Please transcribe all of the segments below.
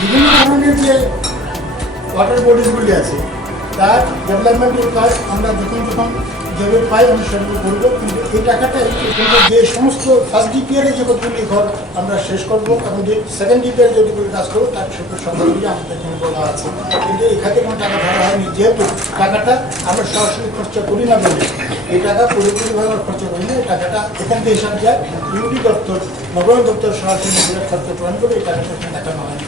বিভিন্ন ধরনের যে ওয়াটার বডিজগুলি আছে তার ডেভেলপমেন্টের কাজ আমরা যখন যেভাবে পাই আমরা সেভাবে করবো, কিন্তু এই টাকাটাই কিন্তু যে সমস্ত ফার্স্ট ডিপিআরে যে কতগুলি ঘর আমরা শেষ করবো এবং যে সেকেন্ড ডিপিআর যেগুলি কাজ করবো তার সেগুলো সংখ্যাগুলি আমাদের জন্য বলা আছে, কিন্তু এই খাতে কোনো টাকা ধরা হয়নি, যেহেতু টাকাটা আমরা সরাসরি খরচা করি না বলে এই টাকা পুরোপুরিভাবে আমরা খরচা করি না। এই টাকাটা এখান থেকে হিসাব যায় ইউডি দপ্তর, নগরায়ণ দপ্তর সরাসরি নিজেরা খরচা প্রদান করে এই টাকাটা এখানে দেখানো হয়নি।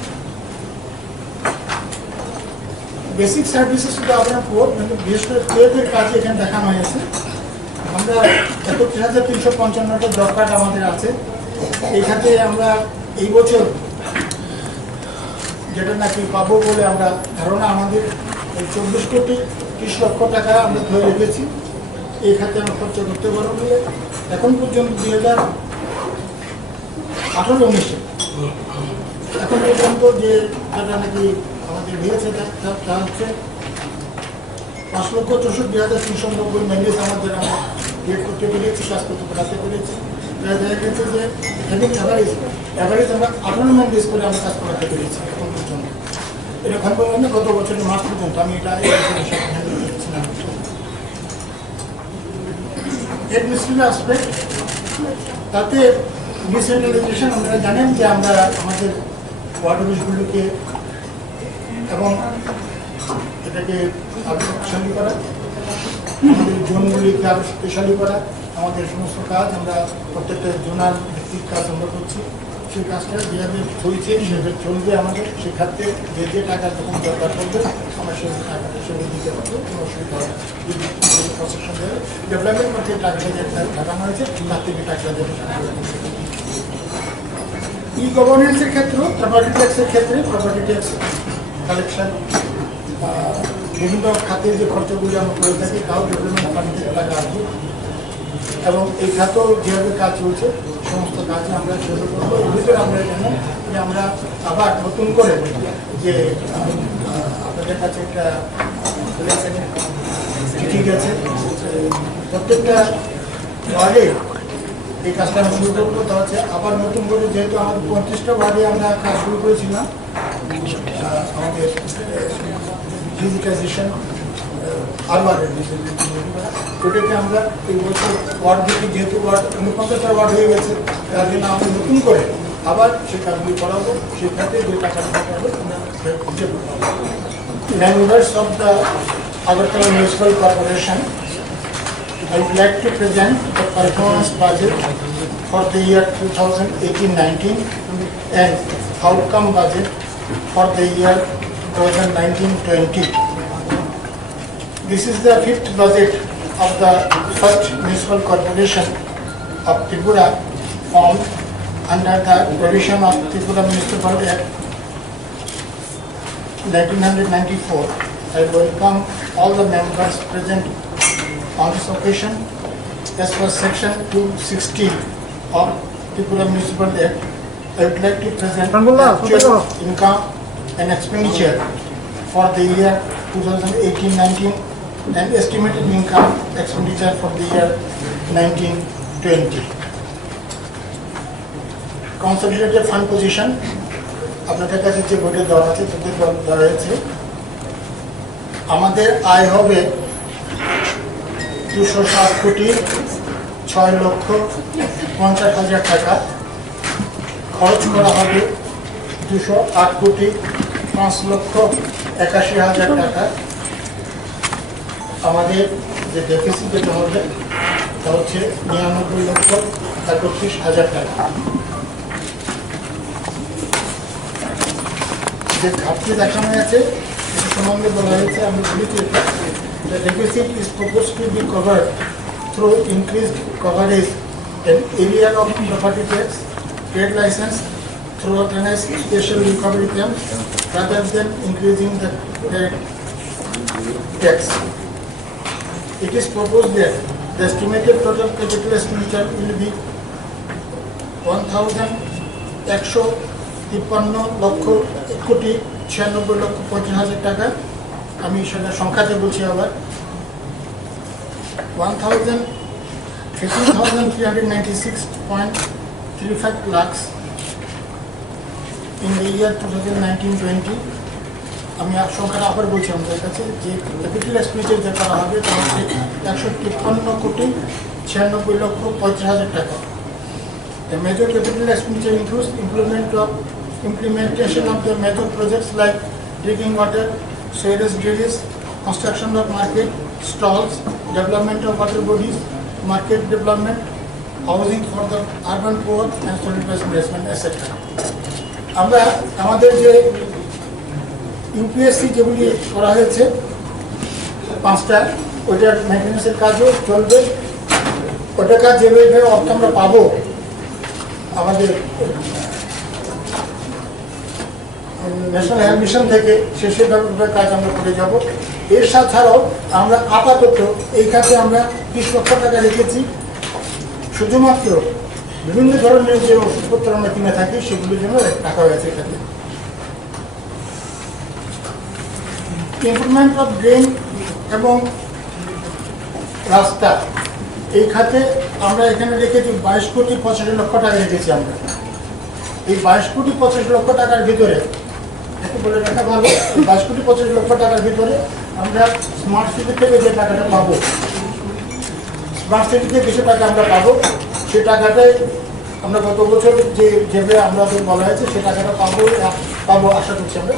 বেসিক সার্ভিসেস শুধু আপনার পর কিন্তু বিশেষ করে পেয়েদের কাজে এখানে দেখানো হয়েছে। আমরা 31,355টা জব কার্ড আমাদের আছে। এই খাতে আমরা এই বছর যেটা নাকি পাবো বলে আমরা ধারণা, আমাদের 24,30,00,000 টাকা আমরা ধরে রেখেছি এই খাতে আমরা খরচা করতে পারবো বলে। এখন পর্যন্ত 2018-19 এখন পর্যন্ত যে যেটা নাকি আমাদের হয়েছে তা হচ্ছে 5,64,390 মেডিস আমাদের আমরা ক্রিয়েট করতে পেরেছি, কাজ করতে পাঠাতে পেরেছি। দেখা গেছে যে হেভিং অ্যাভারেজ আমরা 18 মেডিস করে আমরা কাজ করাতে পেরেছি এখন পর্যন্ত। এটা ভাববো না গত বছরের মাস পর্যন্ত আমি এটা ছিলাম। অ্যাডমিনিস্ট্রেটিভ অ্যাসপেক্ট তাতে ডিসেন্ট্রালাইজেশন আপনারা জানেন যে আমরা আমাদের ওয়ার্ড অফিসগুলোকে এবং এটাকে আরো শক্তিশালী করা, আমাদের জোনগুলিকে আরো শক্তিশালী করা, আমাদের সমস্ত কাজ আমরা প্রত্যেকটা জোনাল ভিত্তিক কাজ আমরা করছি। সেই কাজটা যেভাবে চলছে সেভাবে চলবে। আমাদের সেক্ষেত্রে যে যে টাকা যখন দরকার পড়বে আমরা সেই টাকাটা সেভাবে দিতে পারবো, কোনো অসুবিধা হবে। প্রসেশন দেবে ডেভেলপমেন্ট করতে টাকাটা যে ঢাকানো হয়েছে তার থেকে টাকাটা দেবে। ই গভর্নেন্সের ক্ষেত্রেও প্রপার্টি ট্যাক্সের ক্ষেত্রে প্রপার্টি ট্যাক্স কালেকশন বিভিন্ন খাতের যে খরচাগুলি আমরা করে থাকি তাও ডেভেলপমেন্ট ফান্ড থেকে টাকা আসবে এবং এই খাতেও যেভাবে কাজ চলছে সমস্ত কাজে আমরা শুরু করবো। এর ভিতরে আমরা জানেন যে আমরা আবার নতুন করে যে আপনাদের কাছে একটা চিঠি গেছে, প্রত্যেকটা ওয়ার্ডে এই কাজটা আমরা শুরু করবো। তা হচ্ছে আবার নতুন করে, যেহেতু আমাদের 35টা ওয়ার্ডে আমরা কাজ শুরু করেছিলাম আমাদের ডিজিটাইজেশন আরবারের ওটাকে আমরা এই বছর ওয়ার্ড দিকে, যেহেতু ওয়ার্ড 49টা ওয়ার্ড হয়ে গেছে তার জন্য আমরা নতুন করে আবার সেই কাজগুলি করাবো। সেক্ষেত্রে যে টাকাটা পাবো আমরা খুঁজে পাবো। Members of the Agartala Municipal Corporation, I would like to present the performance budget for the year 2018-19 and outcome budget for the year 2019-20. This is the 5th budget of the first municipal corporation of Tripura formed under the provision of Tripura Municipal Act 1994. I welcome all the members present on this occasion. As per section 260 of Tripura Municipal Act, I would like to present actual income and expenditure for the year 2018-19 and estimated income expenditure for the year 1920. Consolidated fund position আপনাদের কাছে যে বইটা দেওয়া আছে তাদের দেওয়া হয়েছে। আমাদের আয় হবে 207,06,50,000 টাকা, খরচ করা হবে 208,05,81,000 টাকা। আমাদের যে ডেফিসিট যেটা হবে তা হচ্ছে 99,31,000 টাকা। যে ঘাটতি দেখানো হয়েছে এটা সম্বন্ধে বলা হয়েছে, আমি বলেছি the deficit is proposed to be covered through increased coverage in area of property tax, trade license, through organized special recovery camps rather than increasing the tax. It is proposed that the estimated total capital expenditure will be 1,153,96,95,000 টাকা। আমি সেটা সংখ্যাতে বলছি আবার 1,13,396.35 lakhs in the year 2019-20 আমি সংখ্যাটা আবার বলছি আমাদের কাছে যে ক্যাপিটাল এক্সপেন্ডিচার যে করা হবে তা হচ্ছে 153,96,35,00,000 টাকা। The major capital expenditure includes implementation of the major projects like drinking water, sewage drainage, construction of market stalls, development of water bodies, market development, housing for the urban poor and solid waste management, etc. আমরা আমাদের যে UPSC যেগুলি করা হয়েছে 5টা, ওইটার মেনটেন্যান্সের কাজও চলবে। ওটা কাজ যেভাবে অর্থ আমরা পাবো আমাদের ন্যাশনাল হেলথ মিশন থেকে সেভাবে কাজ আমরা করে যাব। এর ছাড়াও আমরা আপাতত এই কাজে আমরা 30 লক্ষ টাকা রেখেছি শুধুমাত্র বিভিন্ন ধরনের যে ওষুধপত্র আমরা কিনে থাকি সেগুলোর জন্য রাখা হয়েছে এখানে। ইমপ্রুভমেন্ট অফ ড্রেন এবং রাস্তা এই খাতে আমরা এখানে রেখেছি 22,85,00,000 টাকা রেখেছি আমরা। এই 22,85,00,000 টাকার ভিতরে একটু বলে রাখা ভালো, 22,85,00,000 টাকার ভিতরে আমরা স্মার্ট সিটি থেকে যে টাকাটা পাবো, স্মার্ট সিটিতে কিছু টাকা আমরা পাবো, সেই টাকাটাই আমরা গত বছর যেভাবে আমরা বলা হয়েছে সে টাকাটা পাবো আশা করছি আমরা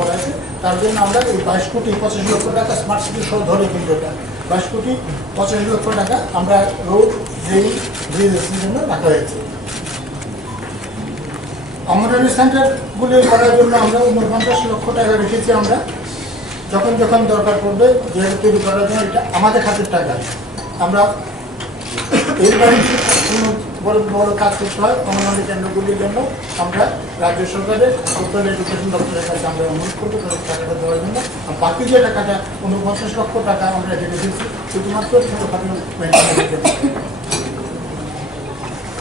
বলা হয়েছে। তার জন্য আমরা এই 22,85,00,000 টাকা স্মার্ট সিটি সহ ধরে কিন্তু এটা 22,85,00,000 টাকা আমরা রোড ড্রেন ব্রিজের জন্য রাখা হয়েছে। অঙ্গনওয়াড়ি সেন্টারগুলি করার জন্য আমরা 49 লক্ষ টাকা রেখেছি আমরা। যখন যখন দরকার পড়বে যেহেতু তৈরি করার জন্য এটা আমাদের খাতের টাকা। আমরা এইবারে কোনো বড় বড় কাজ করতে হয় অঙ্গনওয়াড়ি কেন্দ্রগুলির জন্য আমরা রাজ্য সরকারের সোশ্যাল এডুকেশন দপ্তরের কাছে আমরা অনুরোধ করবো তাদের টাকাটা দেওয়ার জন্য। আর বাকি যে টাকাটা 49 লক্ষ টাকা আমরা রেখে দিচ্ছি শুধুমাত্র ছোটোখাটো মেনটেন্যান্সের জন্য।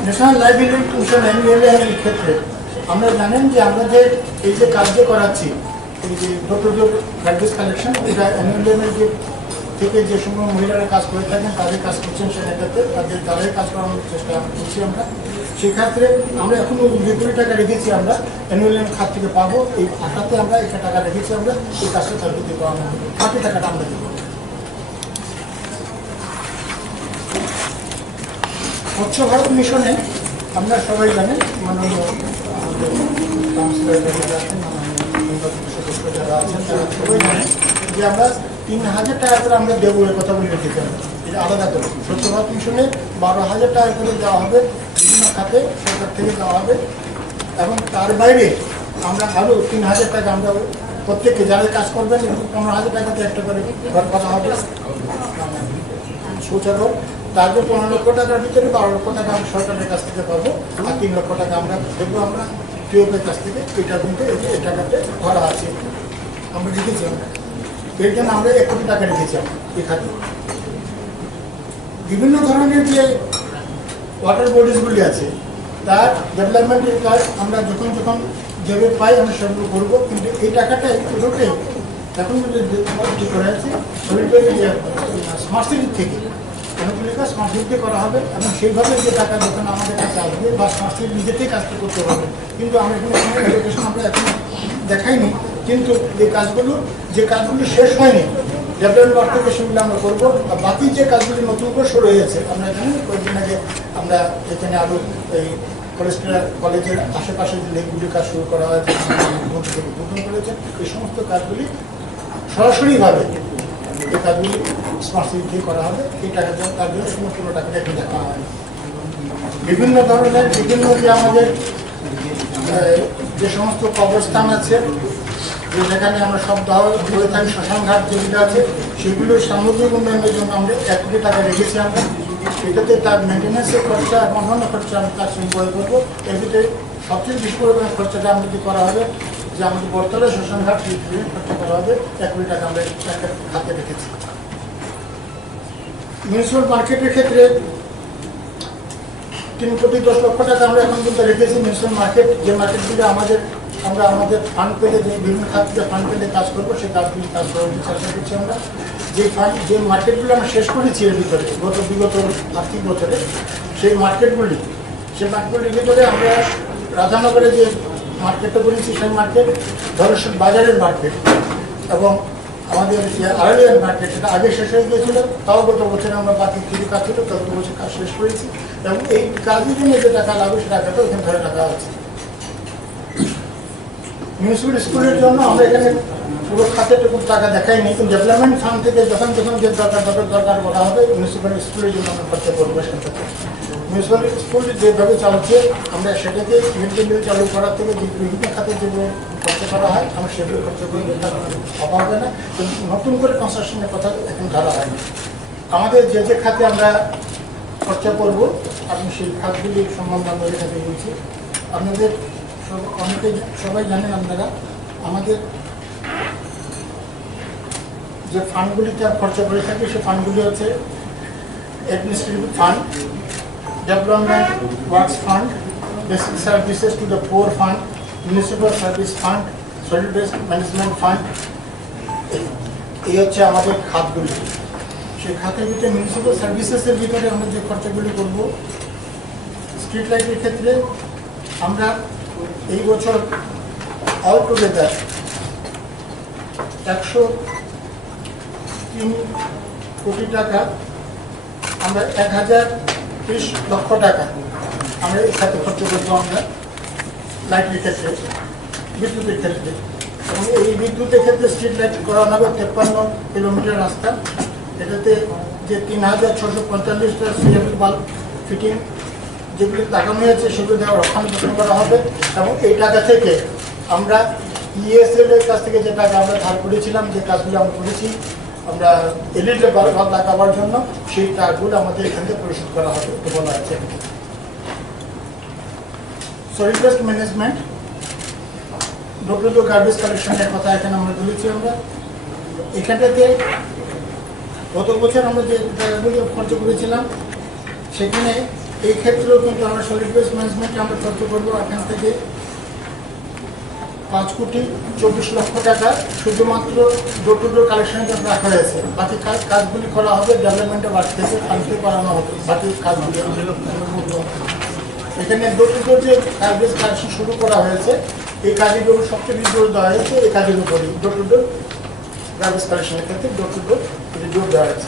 ন্যাশনাল লাইব্রেরি মিশন এর ক্ষেত্রে আমরা জানেন যে আমরা যে এই যে কাজ করাচ্ছি এই যে ডোর গার্বেজ কালেকশন, এটা অ্যানুয়াল যে থেকে যে সময় মহিলারা কাজ করে থাকেন তাদের কাজ করছেন সেটাতে তাদের দ্বারাই কাজ করানোর চেষ্টা করছি আমরা। সেক্ষেত্রে আমরা এখন 2 কোটি টাকা রেখেছি আমরা অ্যানুয়াল খাত থেকে পাবো। এই আটাতে আমরা 1 টাকা রেখেছি আমরা এই কাজটা তার ভিত্তি করানো হবে, বাকি টাকাটা আমরা দেবো। স্বচ্ছ ভারত মিশনে আমরা সবাই জানেন মাননীয় আমাদের কাউন্সিলর সদস্য যারা আছেন তারা সবাই জানেন যে আমরা 3,000 টাকা করে আমরা দেবো এর কথা বলে রেখেছি আমরা। এটা আলাদা করে স্বচ্ছ ভারত মিশনে 12,000 টাকা করে দেওয়া হবে, বিভিন্ন খাতে সরকার থেকে দেওয়া হবে। এবং তার বাইরে আমরা আরও 3,000 টাকা আমরা প্রত্যেককে যারা কাজ করবেন 15,000 টাকাতে একটা করে ঘর করা হবে শৌচালয়। তারপর 15 লক্ষ টাকার ভিতরে 12 লক্ষ টাকা আমরা সরকারের কাছ থেকে পাবো, আর 3 লক্ষ টাকা আমরা দেবো আমরা টিওপের কাছ থেকে। এটা কিন্তু এই টাকাতে ভরা আছে আমরা রেখেছি আমরা। এর জন্য আমরা 1 কোটি টাকা রেখেছি আমরা এই খাতে। বিভিন্ন ধরনের যে ওয়াটার বডিজগুলি আছে তার ডেভেলপমেন্টের কাজ আমরা যখন যখন যেভাবে পাই আমরা সেগুলো করবো। কিন্তু এই টাকাটা পুরোটাই এখন ঠিক করা আছে স্মার্ট সিটির থেকে অনেকগুলি কাজ স্মার্ট সিটিতে করা হবে এবং সেইভাবে যে টাকা যখন আমাদের কাছে আসবে বা স্মার্ট সিটি নিজেতেই কাজটা করতে হবে। কিন্তু আমরা এখানে এডুকেশন আমরা এখন দেখাইনি, কিন্তু যে কাজগুলো শেষ হয়নি ডেভেলপমেন্ট ওয়ার্ক থেকে সেগুলো আমরা করবো। আর বাকি যে কাজগুলি নতুন করে শুরু হয়েছে আমরা এখানে কয়েকদিন আগে আমরা এখানে আরও এই কলেজের আশেপাশে যে লেকগুলির কাজ শুরু করা হয়েছে উদ্বোধন করেছেন, এই সমস্ত কাজগুলি সরাসরিভাবে এই কাজগুলি স্মার্ট সিটি দিয়ে করা হবে। এই টাকার জন্য তার জন্য সমস্ত টাকাটা একটু দেখা হয়। বিভিন্ন ধরনের বিভিন্ন যে আমাদের যে সমস্ত কবরস্থান আছে যেখানে আমরা সব দাওয়া করে থাকি, শ্মশানঘাট যেগুলো আছে সেগুলোর সামগ্রিক উন্নয়নের জন্য আমরা 1 কোটি টাকা রেখেছি আমরা। এটাতে তার মেনটেন্যান্সের খরচা এবং অন্যান্য খরচা আমরা তার সঙ্গে বয় করবো। এর ভিতরে সবচেয়ে বেশি পরিমাণে খরচাটা আমাদের করা হবে যে আমাদের বর্তমানে শ্মশানঘাট খরচা করা হবে 1 কোটি টাকা আমরা হাতে রেখেছি। মিউনিসিপ্যাল মার্কেটের ক্ষেত্রে 3,10,00,000 টাকা আমরা এখন কিন্তু রেখেছি। মিউনিসিপ্যাল মার্কেট যে মার্কেটগুলো আমরা আমাদের ফান্ড পেলে যে বিভিন্ন খাত থেকে ফান্ড পেলে কাজ করবো সেই কাজগুলি কাজ করার চেষ্টা করছি আমরা। যে মার্কেটগুলো আমরা শেষ করেছি এর ভিতরে বিগত আর্থিক বছরে সেই মার্কেটগুলির ভিতরে আমরা রাধানগরে যে মার্কেটটা বলি সিশন মার্কেট, ধলেশ্বর বাজারের মার্কেট এবং আমাদের যে আড়ালিয়ান মার্কেট সেটা আগে শেষ হয়ে গিয়েছিল। তাও গত বছরে আমরা বাকি কিছু কাজ ছিল, গত বছর কাজ শেষ করেছি এবং এই কাজের জন্য যে টাকা লাগবে সে টাকাটা ওখানে ধরে রাখা আছে। মিউনিসিপ্যাল স্কুলের জন্য আমরা এখানে পুরো খাতেটুকু টাকা দেখাইনি, কিন্তু ডেভেলপমেন্ট ফান্ড থেকে যখন যে দরকার করা হবে মিউনিসিপ্যাল স্কুলের জন্য আমরা খরচা করবো সেখান থেকে। মিউনিসিপ্যাল স্কুল যেভাবে চালাচ্ছে আমরা সেটাকে মিড ডে মিল চালু করার থেকে যে বিভিন্ন খাতে যেগুলো খরচা করা হয় আমরা সেগুলো খরচা করে অভাব হবে না, কিন্তু নতুন করে কনস্ট্রাকশনের কথা এখন ধরা হয়নি। আমাদের যে খাতে আমরা খরচা করব আপনি সেই খাতগুলি সম্বন্ধে আমরা এখানে বলছি। আপনাদের অনেকেই সবাই জানেন আপনারা আমাদের যে ফান্ডগুলিতে খরচা করে থাকি সে ফান্ডগুলি হচ্ছে administrative fund, development works fund, basic services to the poor fund, municipal service fund, solid waste management fund. এই হচ্ছে আমাদের খাতগুলি। সেই খাতের ভিতরে মিউনিসিপ্যাল সার্ভিসেসের ভিতরে আমরা যে খরচাগুলি করব, স্ট্রিট লাইটের ক্ষেত্রে আমরা এই বছর অল টুগেদার 103 কোটি টাকা, আমরা 1030 লক্ষ টাকা আমরা এই খাতে খরচ করবো আমরা লাইটের ক্ষেত্রে, বিদ্যুতের ক্ষেত্রে। এবং এই বিদ্যুতের ক্ষেত্রে স্ট্রিট লাইট করানো হবে 53 কিলোমিটার রাস্তা। এটাতে যে 3645টা সিএফএল বাল্ব ফিটিং যেগুলি লাগানো হয়েছে সেগুলো দেওয়া রক্ষণাবেক্ষণ করা হবে। এবং এই টাকা থেকে আমরা ইএসএল এর কাছ থেকে যে টাকা আমরা ধার করেছিলাম, যে কাজগুলো আমরা করেছি আমরা এলইডি বাল্ব লাগাবার জন্য, সেই টাকাগুলো আমাদের এখান থেকে পরিশোধ করা হবে তো বলা আছে। Solid waste management, door to door garbage কালেকশনের কথা এখানে আমরা বলেছি। আমরা এখানটাতে গত বছর আমরা যে টাকাগুলো খরচ করেছিলাম সেখানে এই ক্ষেত্রেও কিন্তু আমরা সলিড ওয়েস্ট ম্যানেজমেন্টে আমরা খরচ করবো এখান থেকে 5,24 লক্ষ টাকা শুধুমাত্র ডোর টু ডোর কালেকশনের জন্য রাখা হয়েছে। বাকি কাজগুলি করা হবে ডেভেলপমেন্টের বাড়ি থেকে ফান্ডে করানো হবে বাকি কাজগুলি। এখানে ডোর টু ডোর যে গার্বেজ কালেকশন শুরু করা হয়েছে এই কাজগুলো সবচেয়ে বেশি জোর দেওয়া হয়েছে এই কাজের উপরেই। ডোর টু ডোর গার্বেজ কালেকশনের ক্ষেত্রে ডোর টু ডোর জোর দেওয়া হয়েছে।